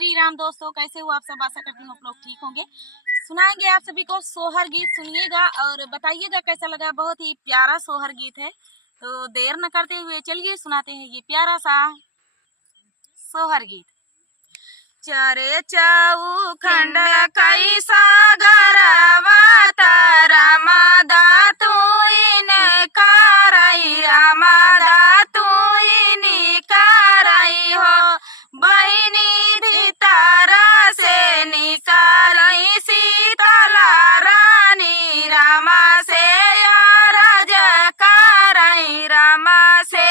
श्री राम दोस्तों, कैसे हो आप सब। आशा करती हूँ आप लोग ठीक होंगे। सुनाएंगे आप सभी को सोहर गीत, सुनिएगा और बताइएगा कैसा लगा। बहुत ही प्यारा सोहर गीत है, तो देर न करते हुए चलिए सुनाते हैं ये प्यारा सा सोहर गीत। चरे चाऊ खंड कैसा गरवा रामादा तू इन कारई, रामादा तू इन कारई हो। बहिनी भीतरा से निकारई सीतला रानी, रामा से राज कारई, रामा से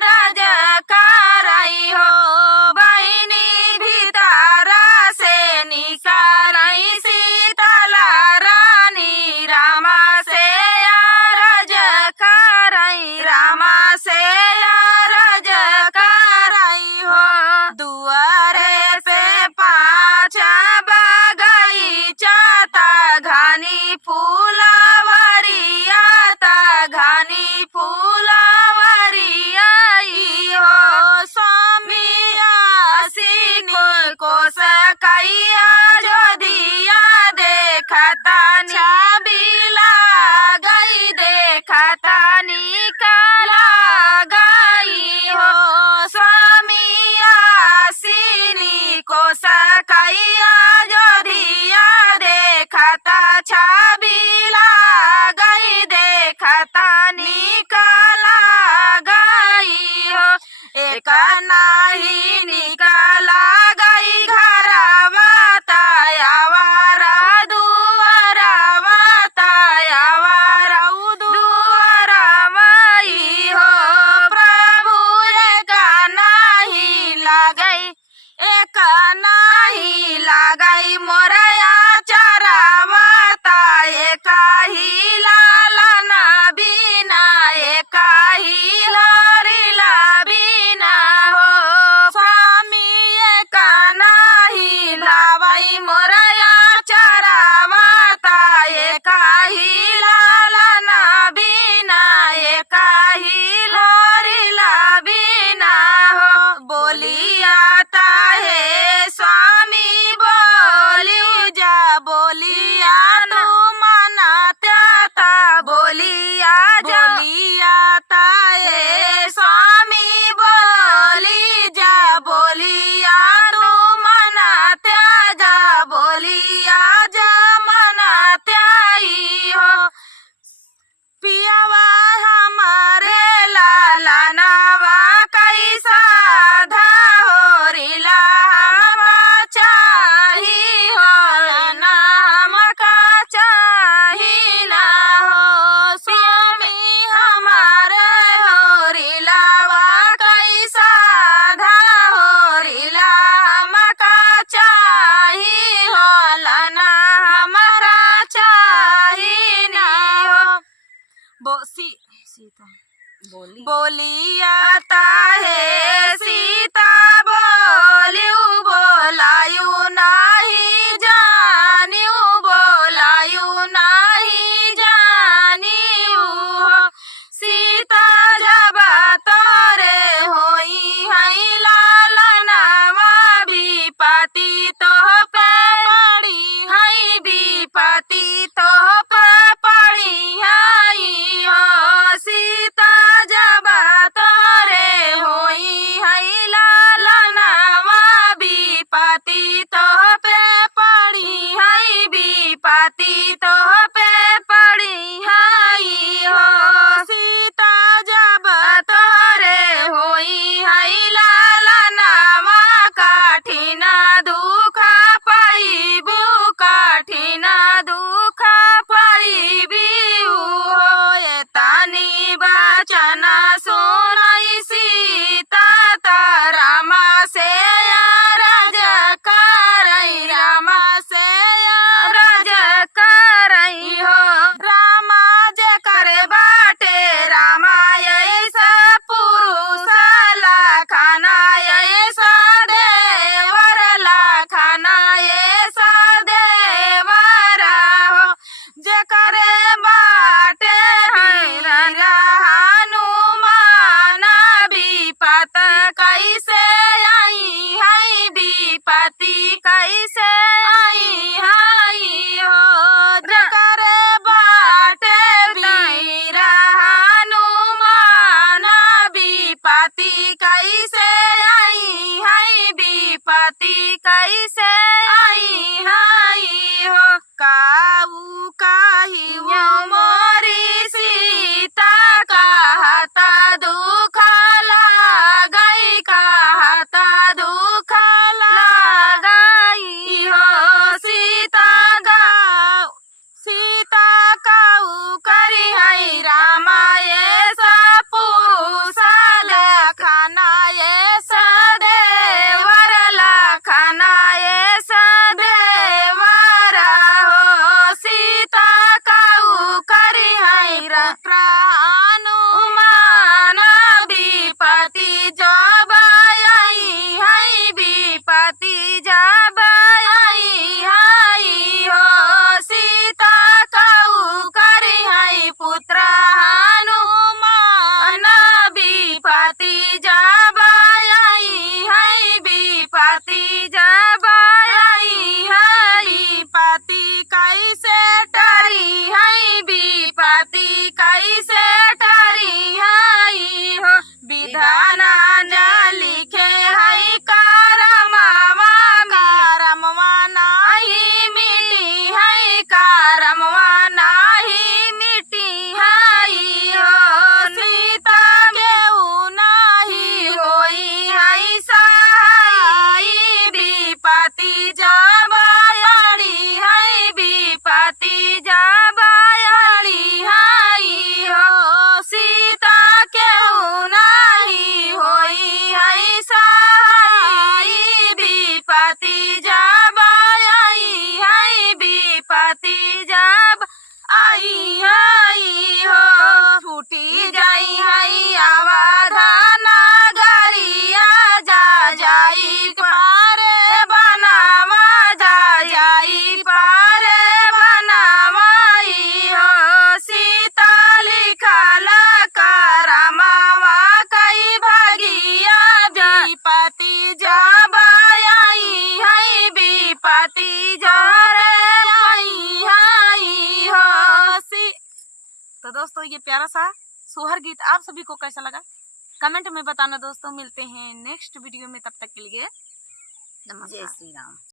राज कारई हो। बहिनी भीतरा से निकारई सीतला रानी, रामा से राज कारई, रामा से राज कारई हो। दुआरे पे पाँच बगीचा ता घानी फूलवरिया, ता घानी फूलवरिया हो। स्वामी आसीन को सकैया जो दिया देखता छबिला गई, देखता निकला गई हो। स्वामी आसीनी को सकैया जो दिया देखता छबिला गई, देखता निकला गई हो। एक नाही निकला गई घरवा तायावारा दुआरवा, तायावारा दुआरवा हो। प्रभु एक नाही लागई, एक नाही लागई मोरया चरावा, एक ही लालना बिना, एक ही लरिला बिना हो। स्वामी एक नाही लावई मोरया चरावा, एक ही लालना बिना, एक ही लरिला बिना हो। बोलिया है स्वामी बोली जा, बोलिया तू मनात्या ता, बोलिया जा, बोलिया है स्वामी बोली जा, बोलिया तू मनात्या जा, बोलिया जा मनात्या ही हो। पियावा हमारे लाला नावा कैसा धा हो रिला हमका चाही हो, नाम का चाही ना हो। स्वामी हमारे हो रिलावा कैसा धा हो रिला हमका चाही हो, लना हमारा चाही ना हो। सीता बोलिया है सीता बोलियो, बोलायु नाही जानियो, बोलायु नाही जानियो हो। सीता जब तोरे होई है लालनावा, विपत्ति तो पे पड़ी है, विपत्ति तो पे पड़ी है हो। सीता जब तोरे होई है लालनावा, विपत्ति कैसे आई हाई हो जकरे बाटे बीरा हनुमान विपत्ति कैसे आई हाई विपत्ति कैसे आई हाई हो काऊ काही वो मोरी सीता कहता दुख लगाई कहता दुख लगाई हो सीता काऊ करी है रामाये पुरुष लखना ये सदेवर लखना ये सदेवर हो सीता काऊ करी है हनुमान विपत्ति जब आई है विपत्ति जब आई है हो सीता काऊ करी है पुत्र हनुमान विपत्ति जब आई है विपत्ति जब आई है विपत्ति कैसे डरी है विपत्ति कैसे डरी है हो विधान न लिखे है करमवा नहीं मिटी है करमवा नहीं मिटी है हो सीता केहू नहीं होई है सहाय विपत्ति जब आई है विपत्ति जब आई है हो सीता केहू नहीं होई है सहाय विपत्ति जब आई है विपत्ति जब आई है हो छूटी जाई है अवधान गरिया जा जाई पारे बनावा जा जाई पारे बनावाई हो सीता लिखल करमवा कई भागिया विपत्ति जब आई है विपत्ति जब आई है हो तो दोस्तों ये प्यारा सा सोहर गीत आप सभी को कैसा लगा कमेंट में बताना दोस्तों। मिलते हैं नेक्स्ट वीडियो में, तब तक के लिए नमस्कार। जय श्री राम।